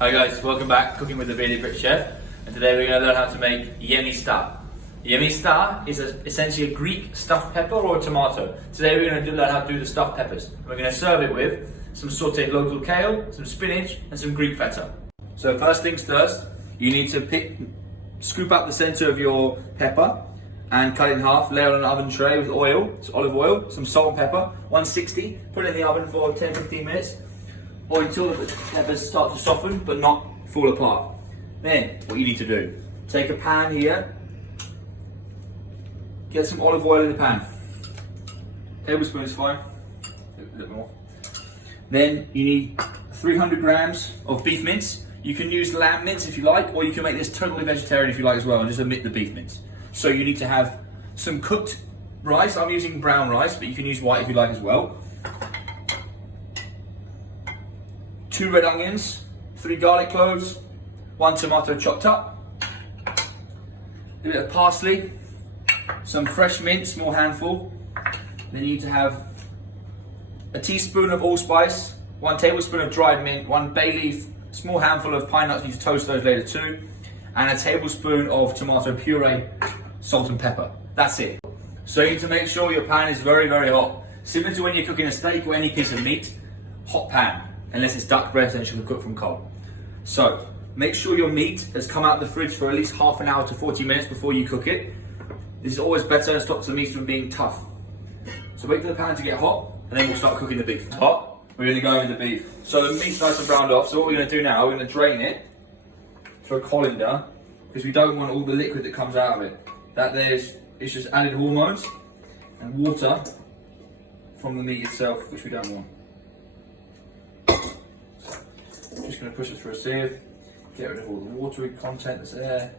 Hi guys, welcome back, Cooking with the Brit Chef, and today we're going to learn how to make Yemista. Yemista is essentially a Greek stuffed pepper or a tomato. Today we're going to learn how to do the stuffed peppers. We're going to serve it with some sauteed local kale, some spinach and some Greek feta. So first things first, you need to scoop out the centre of your pepper and cut it in half, lay it on an oven tray with oil, so olive oil, some salt and pepper, 160, put it in the oven for 10-15 minutes. Or until the peppers start to soften but not fall apart. Then what you need to do, take a pan here, get some olive oil in the pan. Tablespoon is fine, a little more. Then you need 300 grams of beef mince. You can use lamb mince if you like, or you can make this totally vegetarian if you like as well and just omit the beef mince. So you need to have some cooked rice. I'm using brown rice, but you can use white if you like as well. 2 red onions, 3 garlic cloves, 1 tomato chopped up, a bit of parsley, some fresh mint, small handful. Then you need to have a teaspoon of allspice, 1 tablespoon of dried mint, 1 bay leaf, small handful of pine nuts, you need to toast those later too, and a tablespoon of tomato puree, salt and pepper. That's it. So you need to make sure your pan is very, very hot. Similar to when you're cooking a steak or any piece of meat, hot pan. Unless it's duck breast and it should be cooked from cold. So make sure your meat has come out of the fridge for at least half an hour to 40 minutes before you cook it. This is always better and stops the meat from being tough. So wait for the pan to get hot and then we'll start cooking the beef. It's hot, we're going to go in with the beef. So the meat's nice and browned off, so what we're going to do now, we're going to drain it to a colander because we don't want all the liquid that comes out of it. It's just added hormones and water from the meat itself, which we don't want. Just going to push it through a sieve, get rid of all the watery content that's there.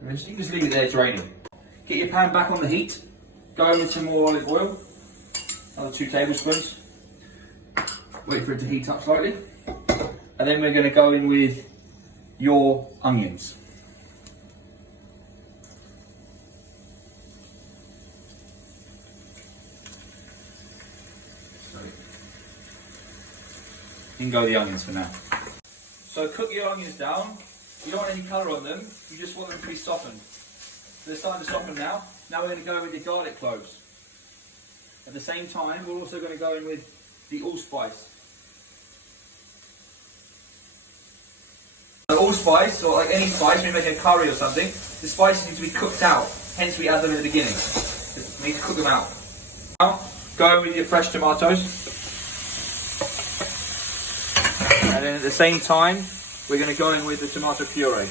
And then you can just leave it there draining. Get your pan back on the heat, go in with some more olive oil, another 2 tablespoons. Wait for it to heat up slightly. And then we're going to go in with your onions. In go the onions for now. So cook your onions down. You don't want any colour on them, you just want them to be softened. So they're starting to soften now. Now we're going to go with the garlic cloves. At the same time, we're also going to go in with the allspice. So allspice, or like any spice, when you're making a curry or something, the spices need to be cooked out. Hence we add them at the beginning. We need to cook them out. Now, go in with your fresh tomatoes. And then at the same time, we're going to go in with the tomato puree.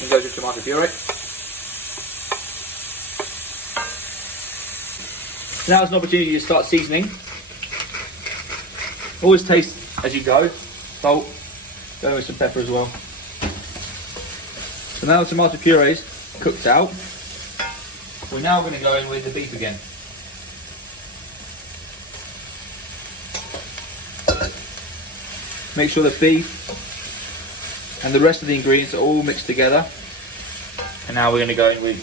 And goes with tomato puree. Now it's an opportunity to start seasoning. Always taste as you go. Salt, go with some pepper as well. So now the tomato puree is cooked out. We're now going to go in with the beef again. Make sure the beef and the rest of the ingredients are all mixed together. And now we're going to go in with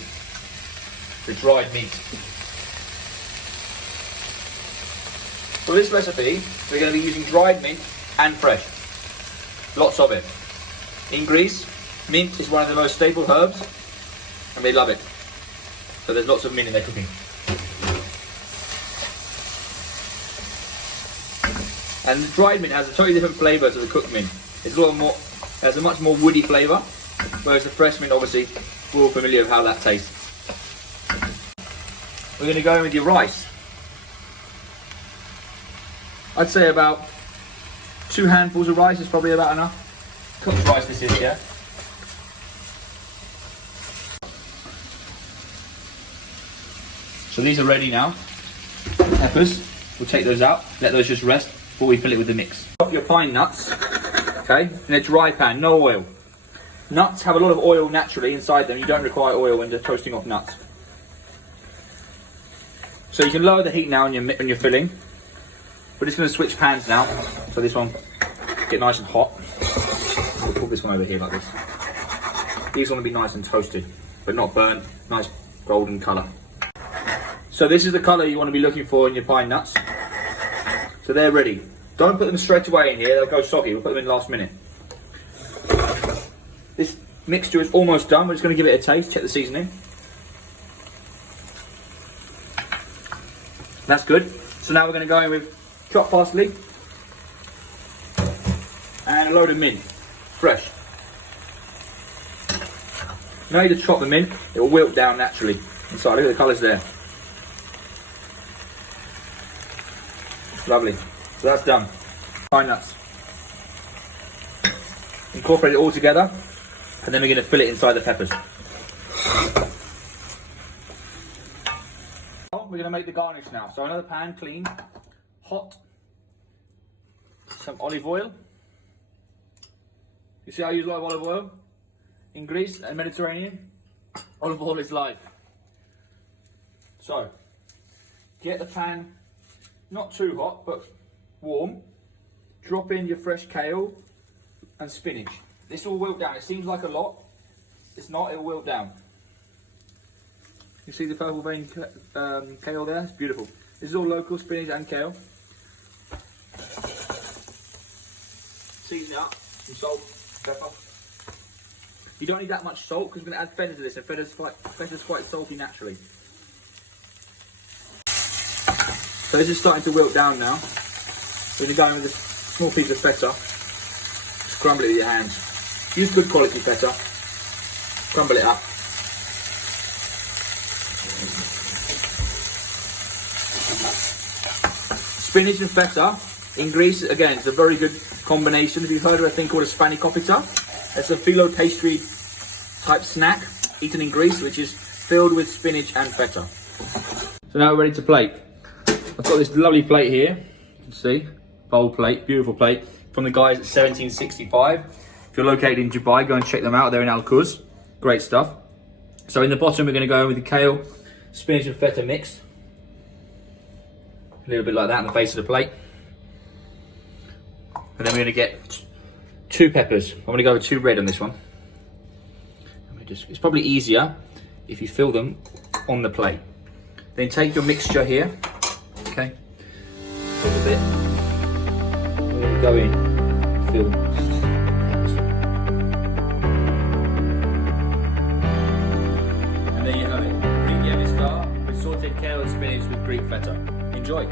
the dried meat. For this recipe, we're going to be using dried mint and fresh. Lots of it. In Greece, mint is one of the most staple herbs and they love it. So there's lots of mint in their cooking. And the dried mint has a totally different flavour to the cooked mint. It's has a much more woody flavour, whereas the fresh mint, obviously, we're all familiar with how that tastes. We're going to go in with your rice. I'd say about 2 handfuls of rice is probably about enough. Cooked rice this is, yeah? So these are ready now. Peppers, we'll take those out, let those just rest before we fill it with the mix. Off your pine nuts, okay, in a dry pan, no oil. Nuts have a lot of oil naturally inside them. You don't require oil when you're toasting off nuts. So you can lower the heat now when you're filling. We're just going to switch pans now. So this one get nice and hot. We'll put this one over here like this. These want to be nice and toasted, but not burnt. Nice golden colour. So this is the colour you want to be looking for in your pine nuts. So they're ready. Don't put them straight away in here, they'll go soggy. We'll put them in last minute. This mixture is almost done. We're just going to give it a taste, check the seasoning. That's good. So now we're going to go in with chopped parsley and a load of mint, fresh. Now you just chop them in, it will wilt down naturally inside. Look at the colours there. Lovely. So that's done. Pine nuts. Incorporate it all together, and then we're going to fill it inside the peppers. We're going to make the garnish now. So another pan, clean, hot, some olive oil. You see I use a lot of olive oil? In Greece and Mediterranean, olive oil is life. So, get the pan not too hot, but warm. Drop in your fresh kale and spinach. This will wilt down. It seems like a lot. It's not, it will wilt down. You see the purple vein kale there? It's beautiful. This is all local spinach and kale. Season it up, some salt, pepper. You don't need that much salt because we're going to add feta to this, and feta's quite salty naturally. So this is starting to wilt down now. We're going to go in with a small piece of feta. Just crumble it with your hands. Use good quality feta. Crumble it up. Spinach and feta in Greece, again, it's a very good combination. Have you heard of a thing called a spanakopita? It's a phyllo pastry type snack eaten in Greece, which is filled with spinach and feta. So now we're ready to plate. I've got this lovely plate here. You can see, bowl plate, beautiful plate from the guys at 1765. If you're located in Dubai, go and check them out. They're in Al Quoz. Great stuff. So in the bottom, we're going to go with the kale, spinach and feta mix. A little bit like that on the base of the plate. And then we're going to get 2 peppers. I'm going to go with 2 red on this one. It's probably easier if you fill them on the plate. Then take your mixture here. Okay. A little bit. We're going to go in, fill. And there you have it. Greek Yemista with sauteed kale and spinach with Greek feta. Enjoy.